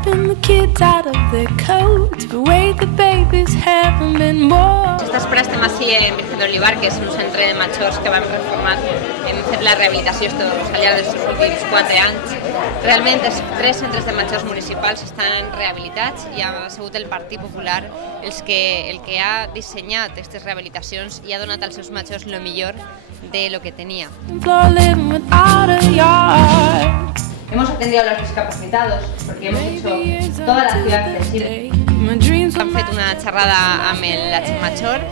stripping the kids out of their coats, but wait, the babies haven't been born. Després estem així en Virgen de l'Olivar, que és un centre de majors que vam reformar. Hem fet la rehabilitació al llarg dels últims 4 anys. Realment, els 3 centres de majors municipals estan rehabilitats i ha sigut el Partit Popular el que ha dissenyat aquestes rehabilitacions i ha donat als seus majors el millor de lo que tenía. Hemos atendido a los discapacitados porque hemos hecho toda la ciudad accesible. Han fet una xerrada amb la gent major,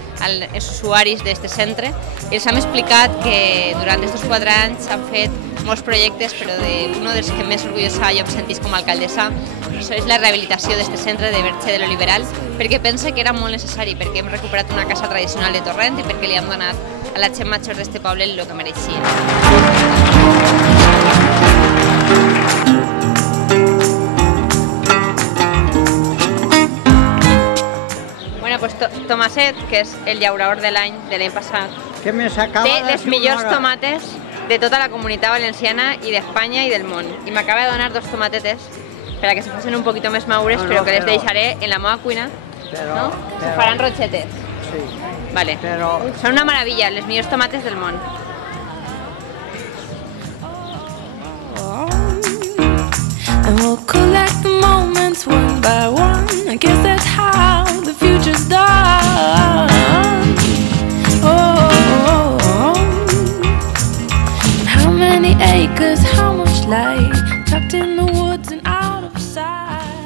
els usuaris d'aquest centre, i els hem explicat que durant aquests 4 anys han fet molts projectes, però un dels que més orgullosa jo em sentís com a alcaldessa és la rehabilitació d'aquest centre de Verge de l'Oliveral, perquè pense que era molt necessari, perquè hem recuperat una casa tradicional de Torrent i perquè li hem donat a la gent major d'aquest poble el que mereixia. Pues Tomaset, que és el llaurador de l'any passat, té les millors tomates de tota la comunitat valenciana i d'Espanya i del món. I m'acaba de donar 2 tomatetes per a que se facin un poquito més madures, però que les deixaré en la meva cuina, no? Se faran rochetes. Sí. Vale. Són una meravella, les millors tomates del món. And we'll collect the moments one by one. I guess that's